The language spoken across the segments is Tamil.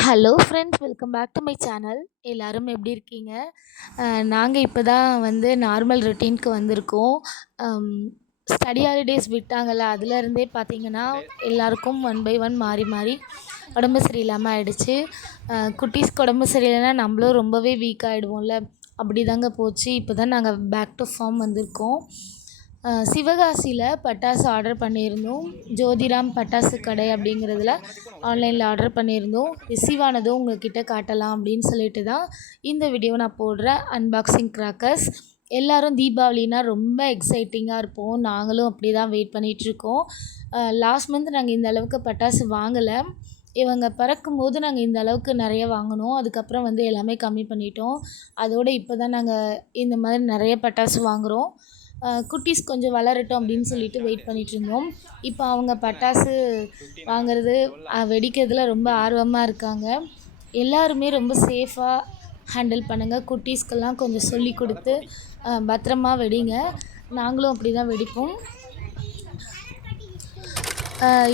Hello friends, welcome back to my channel. எல்லோரும் எப்படி இருக்கீங்க? நாங்கள் இப்போ தான் வந்து நார்மல் ரொட்டீனுக்கு வந்திருக்கோம். ஸ்டடி ஹாலிடேஸ் விட்டாங்கள்ல, அதுலேருந்தே பார்த்திங்கன்னா எல்லாருக்கும் ஒன் பை ஒன் மாறி மாறி உடம்பு சரியில்லாமல் ஆயிடுச்சு. குட்டீஸ்க்கு உடம்பு சரியில்லைன்னா நம்மளும் ரொம்பவே வீக் ஆகிடுவோம்ல, அப்படி தாங்க போச்சு. இப்போ தான் நாங்கள் பேக் டு ஃபார்ம் வந்திருக்கோம். சிவகாசியில் பட்டாசு ஆர்டர் பண்ணியிருந்தோம். ஜோதிராம் பட்டாசு கடை அப்படிங்கிறதுல ஆன்லைனில் ஆர்டர் பண்ணியிருந்தோம். ரிசீவ் ஆனதும் உங்கள்கிட்ட காட்டலாம் அப்படின்னு சொல்லிட்டு தான் இந்த வீடியோ நான் போடுறேன். Unboxing crackers. எல்லோரும் தீபாவளினா ரொம்ப எக்ஸைட்டிங்காக இருப்போம். நாங்களும் அப்படி தான் வெயிட் பண்ணிகிட்ருக்கோம். லாஸ்ட் மந்த் நாங்கள் இந்த அளவுக்கு பட்டாசு வாங்கலை. இவங்க பிறக்கும்போது நாங்கள் இந்த அளவுக்கு நிறைய வாங்கினோம். அதுக்கப்புறம் வந்து எல்லாமே கம்மி பண்ணிட்டோம். அதோடு இப்போ தான் நாங்கள் இந்த மாதிரி நிறைய பட்டாசு வாங்குகிறோம். குட்டீஸ் கொஞ்சம் வளரட்டும் அப்படின்னு சொல்லிட்டு வெயிட் பண்ணிகிட்ருந்தோம். இப்போ அவங்க பட்டாசு வாங்கிறது, வெடிக்கிறதுல ரொம்ப ஆர்வமாக இருக்காங்க. எல்லாருமே ரொம்ப சேஃபாக ஹேண்டில் பண்ணுங்கள். குட்டீஸ்க்கெல்லாம் கொஞ்சம் சொல்லி கொடுத்து பத்திரமா வெடிங்க. நாங்களும் அப்படி தான் வெடிப்போம்.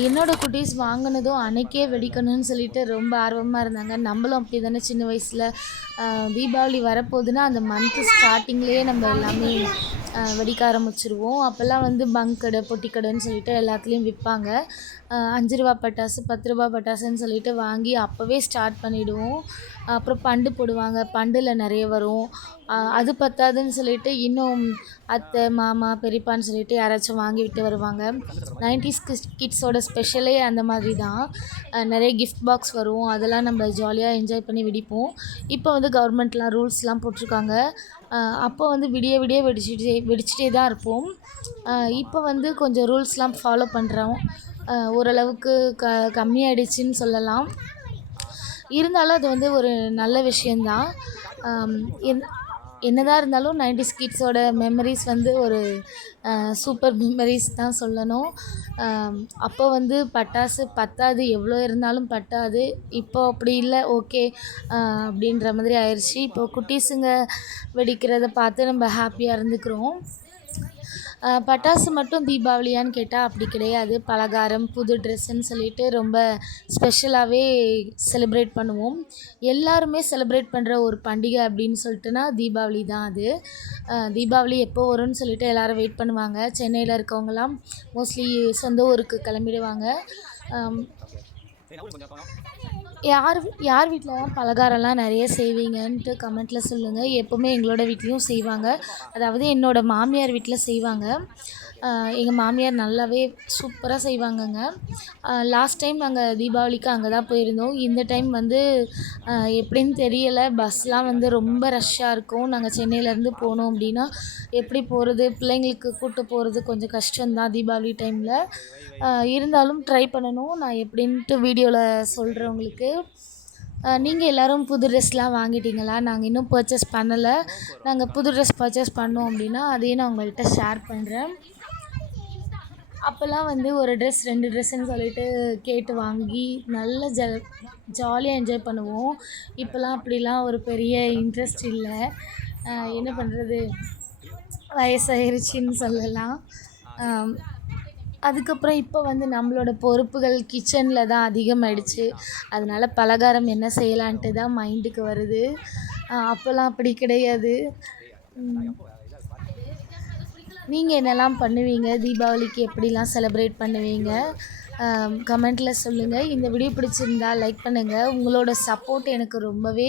என்னோடய குட்டீஸ் வாங்கினதும் அன்றைக்கே வெடிக்கணும்னு சொல்லிட்டு ரொம்ப ஆர்வமாக இருந்தாங்க. நம்மளும் அப்படி தானே சின்ன வயசில். தீபாவளி வரப்போகுதுன்னா அந்த மந்த்து ஸ்டார்டிங்லேயே நம்ம எல்லாமே வெடிக்க ஆரம்பிச்சிருவோம். அப்போல்லாம் வந்து பங்க் கடை, பொட்டி கடைன்னு சொல்லிட்டு எல்லாத்துலேயும் விற்பாங்க. 5 ரூபா பட்டாசு, 10 ரூபா பட்டாசுன்னு சொல்லிட்டு வாங்கி அப்போவே ஸ்டார்ட் பண்ணிவிடுவோம். அப்புறம் பண்டு போடுவாங்க. பண்டில் நிறைய வரும். அது பத்தாதுன்னு சொல்லிட்டு இன்னும் அத்தை, மாமா, பெரியப்பான்னு சொல்லிட்டு யாராச்சும் வாங்கி விட்டு வருவாங்க. 90s கிட்ஸோட ஸ்பெஷலே அந்த மாதிரி தான். நிறைய கிஃப்ட் பாக்ஸ் வரும். அதெல்லாம் நம்ம ஜாலியாக என்ஜாய் பண்ணி வெடிப்போம். இப்போ வந்து கவர்மெண்ட்லாம் ரூல்ஸ்லாம் போட்டிருக்காங்க. அப்போ வந்து விடிய விடிய வெடிச்சிட்டே தான் இருப்போம். இப்போ வந்து கொஞ்சம் ரூல்ஸ்லாம் ஃபாலோ பண்ணுறோம். ஓரளவுக்கு கம்மியாயிடுச்சுன்னு சொல்லலாம். இருந்தாலும் அது வந்து ஒரு நல்ல விஷயந்தான். என்னதான் இருந்தாலும் 90s கிட்ஸோட மெமரிஸ் வந்து ஒரு சூப்பர் மெமரிஸ் தான் சொல்லணும். அப்போ வந்து பட்டாசு பத்தாது, எவ்வளோ இருந்தாலும் பத்தாது. இப்போ அப்படி இல்லை, ஓகே அப்படின்ற மாதிரி ஆயிடுச்சு. இப்போ குட்டீஸுங்க வெடிக்கிறத பார்த்து நம்ம ஹாப்பியாக இருந்துக்கிறோம். பட்டாசு மட்டும் தீபாவளியான்னு கேட்டால் அப்படி கிடையாது. பலகாரம், புது ட்ரெஸ்ஸுன்னு சொல்லிட்டு ரொம்ப ஸ்பெஷலாகவே செலிப்ரேட் பண்ணுவோம். எல்லாருமே செலிப்ரேட் பண்ணுற ஒரு பண்டிகை அப்படின்னு சொல்லிட்டுனா தீபாவளி தான் அது. தீபாவளி எப்போ வரும்னு சொல்லிட்டு எல்லோரும் வெயிட் பண்ணுவாங்க. சென்னையில் இருக்கவங்கலாம் மோஸ்ட்லி சொந்த ஊருக்கு கிளம்பிடுவாங்க. யார் வீட்டிலலாம் பலகாரம்லாம் நிறைய செய்வீங்கன்ட்டு கமெண்ட்டில் சொல்லுங்கள். எப்போவுமே எங்களோட வீட்லேயும் செய்வாங்க. அதாவது என்னோடய மாமியார் வீட்டில் செய்வாங்க. எங்கள் மாமியார் நல்லாவே சூப்பராக செய்வாங்கங்க. லாஸ்ட் டைம் நாங்கள் தீபாவளிக்கு அங்கே தான் போயிருந்தோம். இந்த டைம் வந்து எப்படின்னு தெரியலை, பஸ்லாம் வந்து ரொம்ப ரஷ்ஷாக இருக்கும். நாங்கள் சென்னையிலேருந்து போனோம் அப்படின்னா எப்படி போகிறது, பிள்ளைங்களுக்கு கூப்பிட்டு போகிறது கொஞ்சம் கஷ்டம்தான் தீபாவளி டைமில். இருந்தாலும் ட்ரை பண்ணணும். நான் எப்படின்ட்டு வீடியோவில் சொல்கிறேன் உங்களுக்கு. நீங்கள் எல்லோரும் புது ட்ரெஸ்லாம் வாங்கிட்டீங்களா? நாங்கள் இன்னும் பர்ச்சேஸ் பண்ணலை. நாங்கள் புது ட்ரெஸ் பர்ச்சேஸ் பண்ணோம் அப்படின்னா அதையும் நான் உங்கள்கிட்ட ஷேர் பண்ணுறேன். அப்போல்லாம் வந்து ஒரு ட்ரெஸ் 2 ட்ரெஸ்ஸுன்னு சொல்லிட்டு கேட்டு வாங்கி நல்ல ஜாலியாக என்ஜாய் பண்ணுவோம். இப்போல்லாம் அப்படிலாம் ஒரு பெரிய இன்ட்ரெஸ்ட் இல்லை. என்ன பண்ணுறது, வயசாயிருச்சின்னு சொல்லலாம். அதுக்கப்புறம் இப்போ வந்து நம்மளோட பொறுப்புகள் கிச்சனில் தான் அதிகமாகிடுச்சு. அதனால் பலகாரம் என்ன செய்யலான்ட்டு தான் மைண்டுக்கு வருது. அப்போல்லாம் அப்படி கிடையாது. நீங்கள் என்னெல்லாம் பண்ணுவீங்க? தீபாவளிக்கு எப்படிலாம் செலிப்ரேட் பண்ணுவீங்க? கமெண்ட்டில் சொல்லுங்கள். இந்த வீடியோ பிடிச்சிருந்தா லைக் பண்ணுங்கள். உங்களோட சப்போர்ட் எனக்கு ரொம்பவே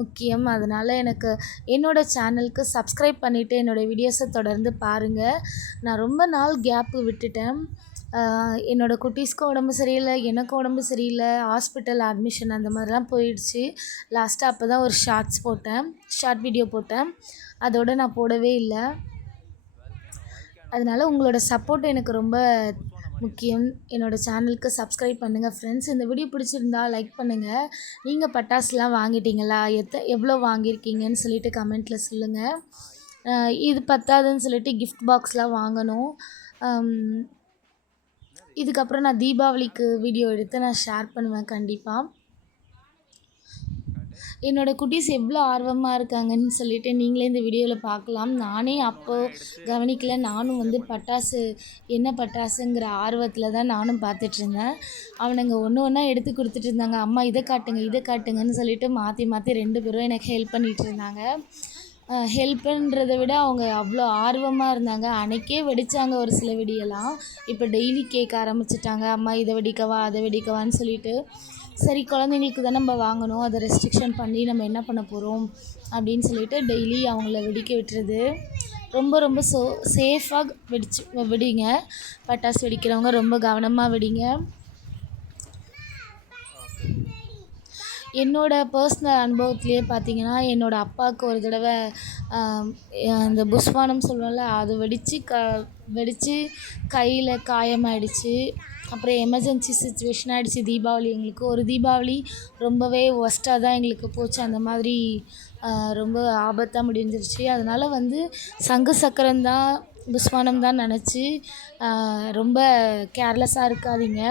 முக்கியம். அதனால் எனக்கு என்னோடய சேனலுக்கு சப்ஸ்கிரைப் பண்ணிவிட்டு என்னோடய வீடியோஸை தொடர்ந்து பாருங்கள். நான் ரொம்ப நாள் கேப்பு விட்டுட்டேன். என்னோடய குட்டீஸ்க்கும் உடம்பு சரியில்லை, எனக்கும் உடம்பு சரியில்லை, ஹாஸ்பிட்டல் அட்மிஷன் அந்த மாதிரிலாம் போயிடுச்சு. லாஸ்ட்டாக அப்போ தான் ஒரு ஷார்ட் வீடியோ போட்டேன். அதோடு நான் போடவே இல்லை. அதனால் உங்களோட சப்போர்ட் எனக்கு ரொம்ப முக்கியம். என்னோடய சேனலுக்கு சப்ஸ்கிரைப் பண்ணுங்கள் ஃப்ரெண்ட்ஸ். இந்த வீடியோ பிடிச்சிருந்தா லைக் பண்ணுங்கள். நீங்கள் பட்டாசுலாம் வாங்கிட்டீங்களா? எவ்வளோ வாங்கியிருக்கீங்கன்னு சொல்லிட்டு கமெண்ட்டில் சொல்லுங்கள். இது பத்தாதுன்னு சொல்லிட்டு கிஃப்ட் பாக்ஸ்லாம் வாங்கணும். இதுக்கப்புறம் நான் தீபாவளிக்கு வீடியோ எடுத்து நான் ஷேர் பண்ணுவேன் கண்டிப்பாக. என்னோடய குட்டீஸ் எவ்வளோ ஆர்வமாக இருக்காங்கன்னு சொல்லிட்டு நீங்களே இந்த வீடியோவில் பார்க்கலாம். நானே அப்போது கவனிக்கல. நானும் வந்து பட்டாசு என்ன பட்டாசுங்கிற ஆர்வத்தில் தான் நானும் பார்த்துட்ருந்தேன். அவனுங்க ஒன்று ஒன்றா எடுத்து கொடுத்துட்டு இருந்தாங்க. அம்மா இதை காட்டுங்க இதை காட்டுங்கன்னு சொல்லிட்டு மாற்றி மாற்றி 2 பேரும் எனக்கு ஹெல்ப் பண்ணிகிட்டு இருந்தாங்க. ஹெல்ப்புன்றதை விட அவங்க அவ்வளோ ஆர்வமாக இருந்தாங்க. அன்றைக்கே வெடித்தாங்க ஒரு சில வெடியெல்லாம். இப்போ டெய்லி கேட்க ஆரம்பிச்சிட்டாங்க. அம்மா இதை வெடிக்கவா அதை வெடிக்கவான்னு சொல்லிட்டு. சரி குழந்தைங்களுக்கு தான் நம்ம வாங்கணும், அதை ரெஸ்ட்ரிக்ஷன் பண்ணி நம்ம என்ன பண்ண போகிறோம் அப்படின்னு சொல்லிட்டு டெய்லி அவங்கள வெடிக்க விட்டுறது. ரொம்ப ரொம்ப சேஃபாக வெடிங்க. பட்டாசு வெடிக்கிறவங்க ரொம்ப கவனமாக வெடிங்க. என்னோடய பர்ஸ்னல் அனுபவத்திலே பார்த்திங்கன்னா, என்னோடய அப்பாவுக்கு ஒரு தடவை இந்த புஸ்வானம் சொல்லுவோம்ல, அது வெடித்து கையில் காயமாயிடுச்சு. அப்புறம் எமர்ஜென்சி சுச்சுவேஷன் ஆகிடுச்சு. தீபாவளி எங்களுக்கு ஒரு தீபாவளி ரொம்பவே ஒஸ்ட்டாக தான் எங்களுக்கு போச்சு. அந்த மாதிரி ரொம்ப ஆபத்தாக முடிஞ்சிருச்சு. அதனால் வந்து சங்கு சக்கரம் தான் புஸ்வானம் தான் நினச்சி ரொம்ப கேர்லெஸ்ஸாக இருக்காதீங்க.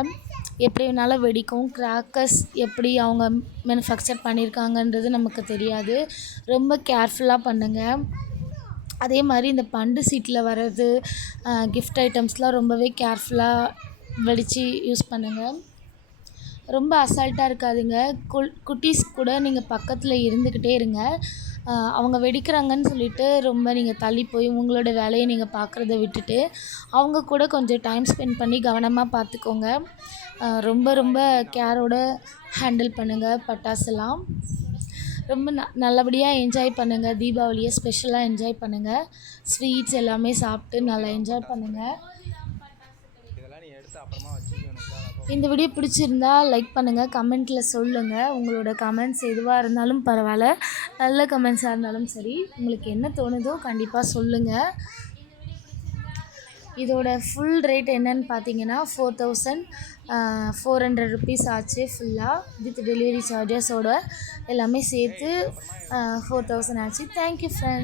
எப்படி வேணாலும் வெடிக்கும். கிராக்கர்ஸ் எப்படி அவங்க மேனுஃபேக்சர் பண்ணியிருக்காங்கன்றது நமக்கு தெரியாது. ரொம்ப கேர்ஃபுல்லாக பண்ணுங்கள். அதே மாதிரி இந்த பண்டு சீட்டில் வர்றது கிஃப்ட் ஐட்டம்ஸ்லாம் ரொம்பவே கேர்ஃபுல்லாக வெடித்து யூஸ் பண்ணுங்கள். ரொம்ப அசால்ட்டாக இருக்காதீங்க. குட்டீஸ் கூட நீங்கள் பக்கத்தில் இருந்துக்கிட்டே இருங்க. அவங்க வெடிக்கிறாங்கன்னு சொல்லிட்டு ரொம்ப நீங்கள் தள்ளி போய் உங்களோட வேலையை நீங்கள் பார்க்குறத விட்டுட்டு அவங்க கூட கொஞ்சம் டைம் ஸ்பெண்ட் பண்ணி கவனமாக பார்த்துக்கோங்க. ரொம்ப ரொம்ப கேரோட ஹேண்டில் பண்ணுங்கள். பட்டாசுலாம் ரொம்ப நல்லபடியாக என்ஜாய் பண்ணுங்கள். தீபாவளியை ஸ்பெஷலாக என்ஜாய் பண்ணுங்கள். ஸ்வீட்ஸ் எல்லாமே சாப்பிட்டு நல்லா என்ஜாய் பண்ணுங்கள். இந்த வீடியோ பிடிச்சிருந்தா லைக் பண்ணுங்கள், கமெண்ட்டில் சொல்லுங்கள். உங்களோட கமெண்ட்ஸ் எதுவாக இருந்தாலும் பரவாயில்ல, நல்ல கமெண்ட்ஸாக இருந்தாலும் சரி, உங்களுக்கு என்ன தோணுதோ கண்டிப்பாக சொல்லுங்கள். இதோட ஃபுல் ரேட் என்னன்னு பார்த்தீங்கன்னா 4400 ருபீஸ் ஆச்சு. ஃபுல்லாக வித் டெலிவரி சார்ஜஸோட எல்லாமே சேர்த்து 4000 ஆச்சு. Thank you friends.